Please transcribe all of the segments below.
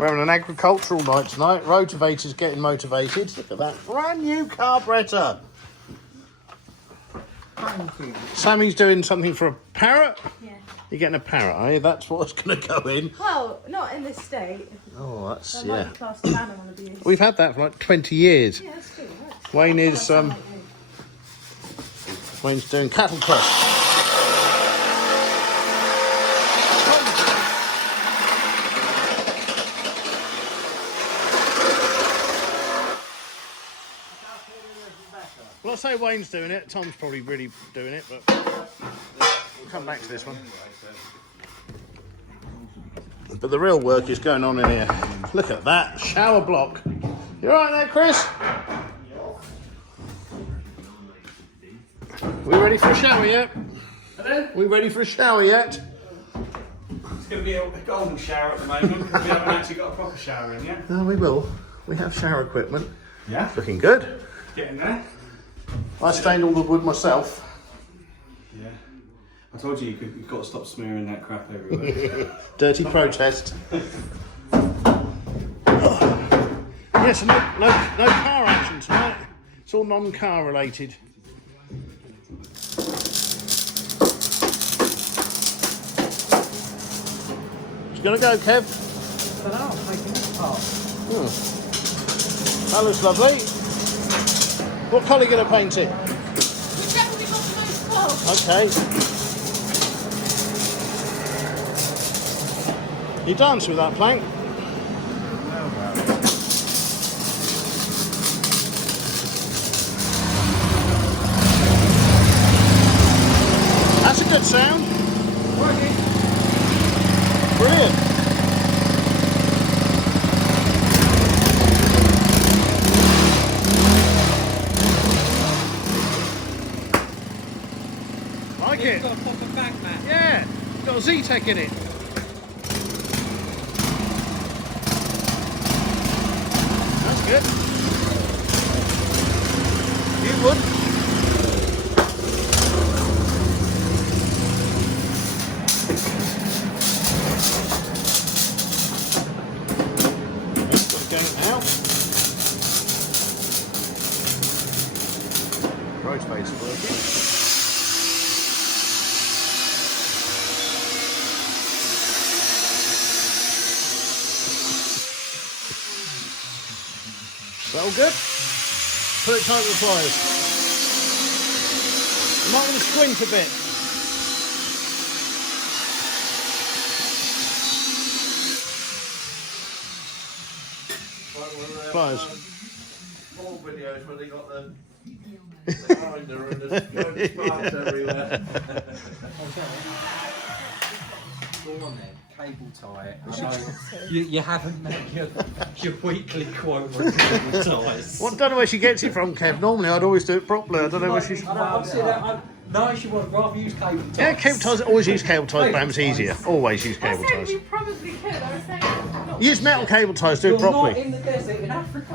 We're having an agricultural night tonight. Rotavator's getting motivated. Look at that. Brand new carburettor. Thank you. Sammy's doing something for a parrot. Yeah. You're getting a parrot, are you? That's what's going to go in. Well, not in this state. Oh, that's, That yeah. might be classed as animal abuse. We've had that for like 20 years. Yeah, that's good. That's Wayne is, that's like Wayne's doing cattle press. Well, I say Wayne's doing it. Tom's probably really doing it, but we'll come back to this one. But the real work is going on in here. Look at that shower block. You all right there, Chris? We ready for a shower yet? Hello? We ready for a shower yet? It's going to be a golden shower at the moment because we haven't actually got a proper shower in yet. No, we will. We have shower equipment. Yeah? It's looking good. Getting there. I stained all the wood myself. Yeah. I told you you've got to stop smearing that crap everywhere. Dirty protest. Yes, no car action tonight. It's all non-car related. It's gonna go, Kev. I don't know, I'm making this part. That looks lovely. What colour are you going to paint it? Whichever we got the most clothes. Okay. You dance with that plank? That's a good sound. Working. Brilliant. Like You've it? got a proper bag mat. Yeah. Got a Z-Tech in it. That's good. You would. Rotavator's working. Is that all good? Put it tight with the pliers. You might want to squint a bit. Pliers. Small videos where they got the grinder and the sparks everywhere. Go on then, cable tie it. I know you haven't met your weekly quote on cable ties. Well, I don't know where she gets it from, Kev. Normally I'd always do it properly. I don't know where she's... No, she would rather use cable ties. Yeah, cable ties. Always use cable ties, Bam. It's easier. Always use cable I said ties. we probably could. I was saying. Not Use metal cable ties. Do it You're properly. not in the desert in Africa.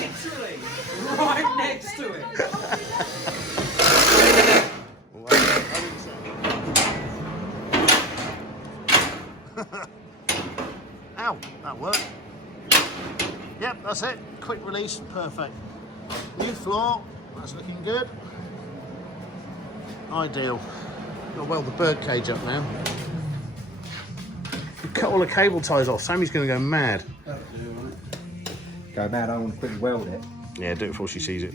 Literally, right next to it. Ow, that worked. Yep, that's it. Quick release, perfect. New floor, that's looking good. Ideal. Got to weld the bird cage up now. Cut all the cable ties off. Sammy's going to go mad. Go mad, I want to quickly weld it. Yeah, do it before she sees it.